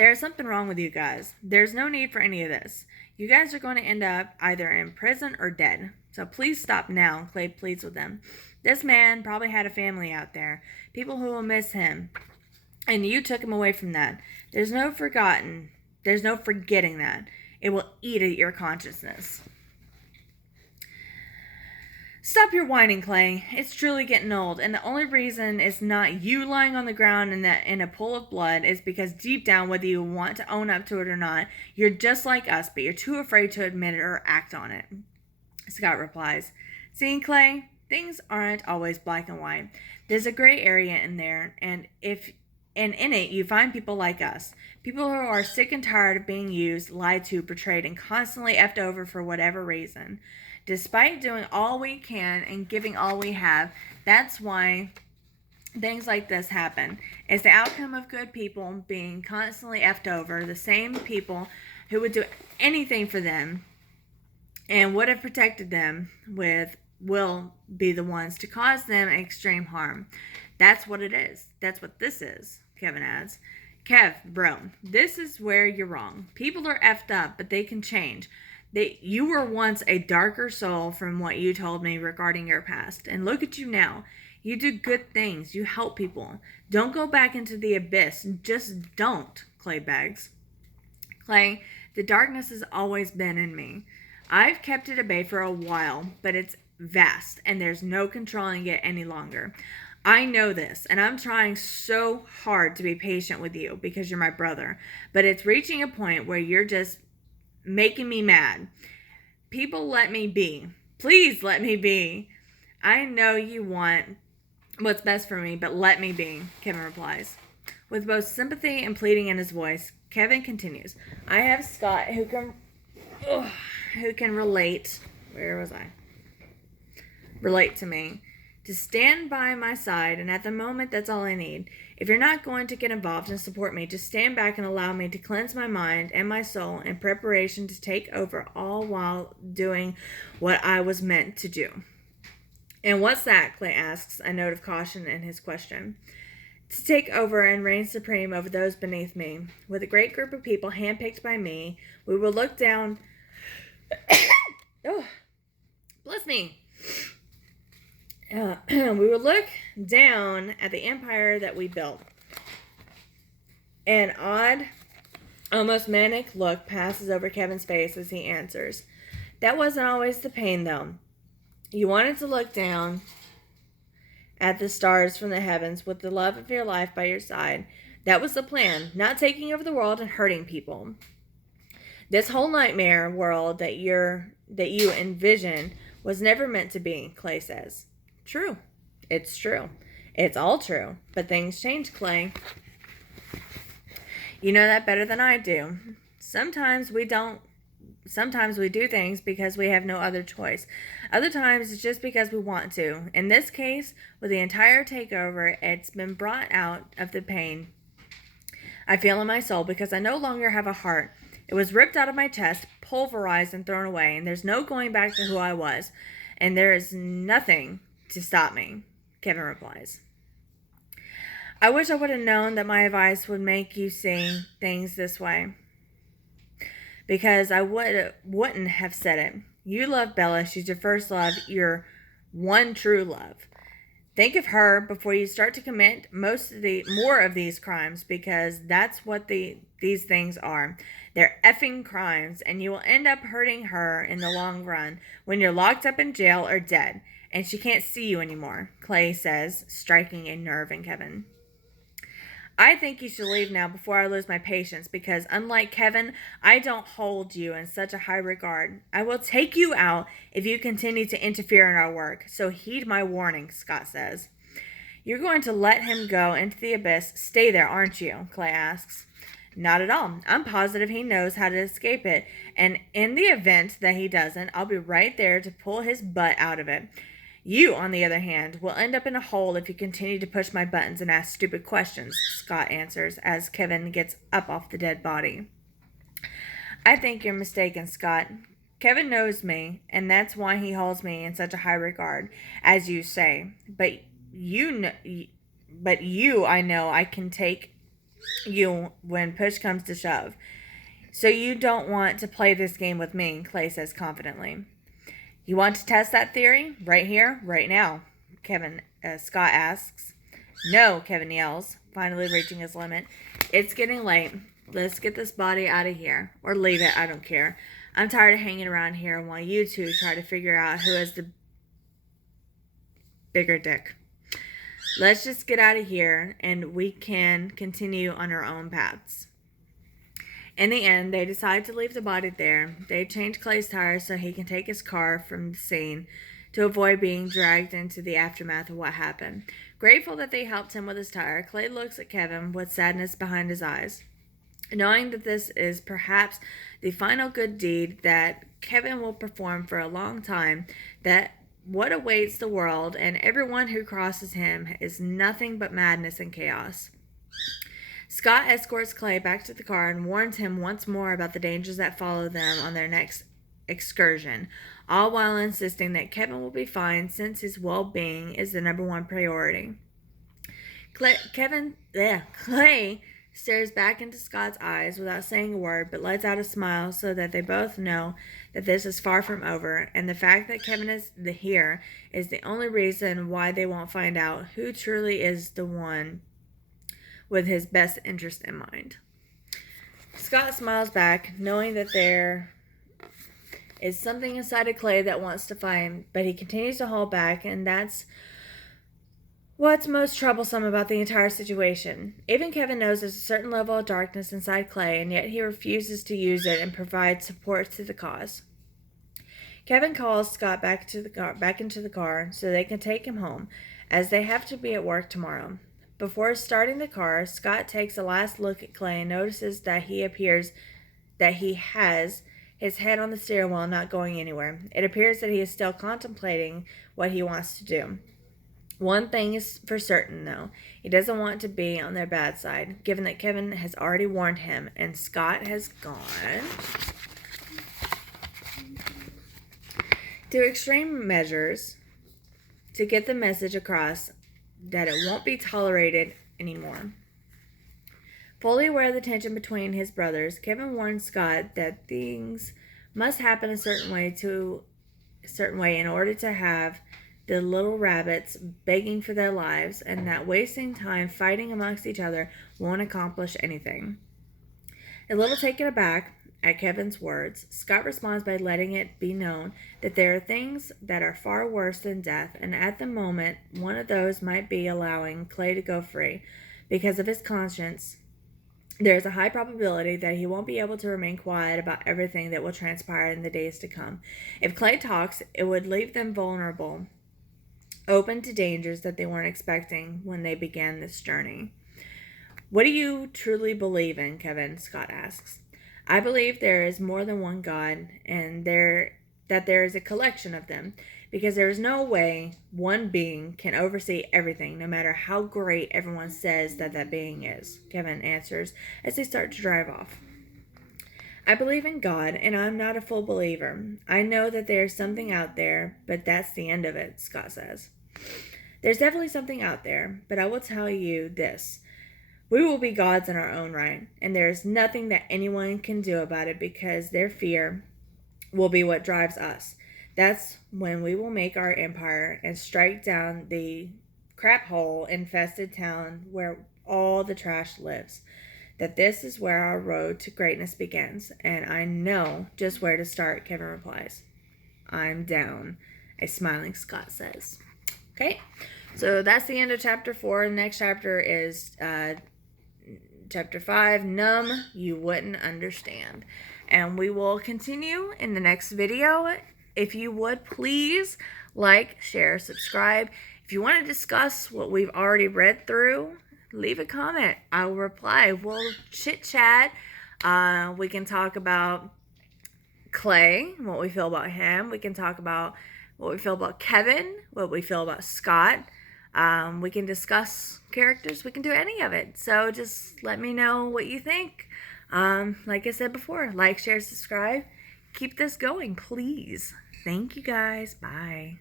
There's something wrong with you guys. There's no need for any of this. You guys are going to end up either in prison or dead. So please stop now, Clay pleads with them. This man probably had a family out there, people who will miss him, and you took him away from that. There's no forgetting that. It will eat at your consciousness. Stop your whining, Clay. It's truly getting old, and the only reason it's not you lying on the ground in a pool of blood is because deep down, whether you want to own up to it or not, you're just like us, but you're too afraid to admit it or act on it. Scott replies, "Seeing Clay, things aren't always black and white. There's a gray area in there, and in it you find people like us. People who are sick and tired of being used, lied to, betrayed, and constantly effed over for whatever reason. Despite doing all we can and giving all we have, that's why things like this happen. It's the outcome of good people being constantly effed over, the same people who would do anything for them and would have protected them will be the ones to cause them extreme harm. That's what it is. That's what this is," Kevin adds. "Kev, bro, this is where you're wrong. People are effed up, but they can change. You were once a darker soul from what you told me regarding your past. And look at you now. You do good things. You help people. Don't go back into the abyss. Just don't," Clay begs. "Clay, the darkness has always been in me. I've kept it at bay for a while, but it's vast, and there's no controlling it any longer. I know this, and I'm trying so hard to be patient with you because you're my brother, but it's reaching a point where you're just making me mad. People, let me be. Please let me be. I know you want what's best for me, but let me be," Kevin replies. With both sympathy and pleading in his voice, Kevin continues, "I have Scott who can relate. Where was I? Relate to me. To stand by my side, and at the moment, that's all I need. If you're not going to get involved and support me, just stand back and allow me to cleanse my mind and my soul in preparation to take over, all while doing what I was meant to do." "And what's that?" Clay asks, a note of caution in his question. "To take over and reign supreme over those beneath me. With a great group of people handpicked by me, we will look down..." Oh, bless me. "We will look down at the empire that we built." An odd, almost manic look passes over Kevin's face as he answers, "That wasn't always the pain, though. You wanted to look down at the stars from the heavens with the love of your life by your side. That was the plan, not taking over the world and hurting people. This whole nightmare world that you envision was never meant to be," Clay says. "True. It's true. It's all true. But things change, Clay. You know that better than I do. Sometimes we don't. Sometimes we do things because we have no other choice. Other times it's just because we want to. In this case, with the entire takeover, it's been brought out of the pain I feel in my soul because I no longer have a heart. It was ripped out of my chest, pulverized and thrown away, and there's no going back to who I was. And there is nothing to stop me," Kevin replies. "I wish I would have known that my advice would make you see things this way, because I wouldn't have said it. You love Bella. She's your first love, your one true love. Think of her before you start to commit more of these crimes, because that's what these things are. They're effing crimes, and you will end up hurting her in the long run when you're locked up in jail or dead, and she can't see you anymore," Clay says, striking a nerve in Kevin. "I think you should leave now before I lose my patience, because unlike Kevin, I don't hold you in such a high regard. I will take you out if you continue to interfere in our work, so heed my warning," Scott says. "You're going to let him go into the abyss. Stay there, aren't you?" Clay asks. "Not at all. I'm positive he knows how to escape it, and in the event that he doesn't, I'll be right there to pull his butt out of it. You, on the other hand, will end up in a hole if you continue to push my buttons and ask stupid questions," Scott answers as Kevin gets up off the dead body. "I think you're mistaken, Scott. Kevin knows me, and that's why he holds me in such a high regard, as you say. But you, I know I can take you when push comes to shove. So you don't want to play this game with me, Clay says confidently. You want to test that theory? Right here, right now, Scott asks. No, Kevin yells, finally reaching his limit. It's getting late. Let's get this body out of here. Or leave it, I don't care. I'm tired of hanging around here while you two try to figure out who has the bigger dick. Let's just get out of here and we can continue on our own paths. In the end, they decide to leave the body there. They change Clay's tires so he can take his car from the scene to avoid being dragged into the aftermath of what happened. Grateful that they helped him with his tire, Clay looks at Kevin with sadness behind his eyes. Knowing that this is perhaps the final good deed that Kevin will perform for a long time, that what awaits the world and everyone who crosses him is nothing but madness and chaos. Scott escorts Clay back to the car and warns him once more about the dangers that follow them on their next excursion, all while insisting that Kevin will be fine since his well-being is the number one priority. Clay stares back into Scott's eyes without saying a word, but lets out a smile so that they both know that this is far from over, and the fact that Kevin is here is the only reason why they won't find out who truly is the one with his best interest in mind. Scott smiles back, knowing that there is something inside of Clay that wants to fight, but he continues to hold back, and that's what's most troublesome about the entire situation. Even Kevin knows there's a certain level of darkness inside Clay, and yet he refuses to use it and provide support to the cause. Kevin calls Scott back into the car so they can take him home, as they have to be at work tomorrow. Before starting the car, Scott takes a last look at Clay and notices that he has his head on the steering wheel, not going anywhere. It appears that he is still contemplating what he wants to do. One thing is for certain, though. He doesn't want to be on their bad side, given that Kevin has already warned him, and Scott has gone to extreme measures to get the message across that it won't be tolerated anymore. Fully aware of the tension between his brothers, Kevin warns Scott that things must happen a certain way in order to have the little rabbits begging for their lives, and that wasting time fighting amongst each other won't accomplish anything. A little taken aback at Kevin's words, Scott responds by letting it be known that there are things that are far worse than death, and at the moment, one of those might be allowing Clay to go free. Because of his conscience, there is a high probability that he won't be able to remain quiet about everything that will transpire in the days to come. If Clay talks, it would leave them vulnerable, open to dangers that they weren't expecting when they began this journey. What do you truly believe in, Kevin? Scott asks. I believe there is more than one God, and that there is a collection of them, because there is no way one being can oversee everything, no matter how great everyone says that being is, Kevin answers as they start to drive off. I believe in God, and I'm not a full believer. I know that there's something out there, but that's the end of it, Scott says. There's definitely something out there, but I will tell you this. We will be gods in our own right, and there is nothing that anyone can do about it because their fear will be what drives us. That's when we will make our empire and strike down the crap hole infested town where all the trash lives. That this is where our road to greatness begins, and I know just where to start, Kevin replies. I'm down, a smiling Scott says. Okay, so that's the end of chapter 4. The next chapter is chapter 5, Numb, You Wouldn't Understand. And we will continue in the next video. If you would, please like, share, subscribe. If you want to discuss what we've already read through, leave a comment. I will reply. We'll chit-chat. We can talk about Clay, what we feel about him. We can talk about what we feel about Kevin, what we feel about Scott. We can discuss characters. We can do any of it. So just let me know what you think. Like I said before, like, share, subscribe. Keep this going, please. Thank you guys. Bye.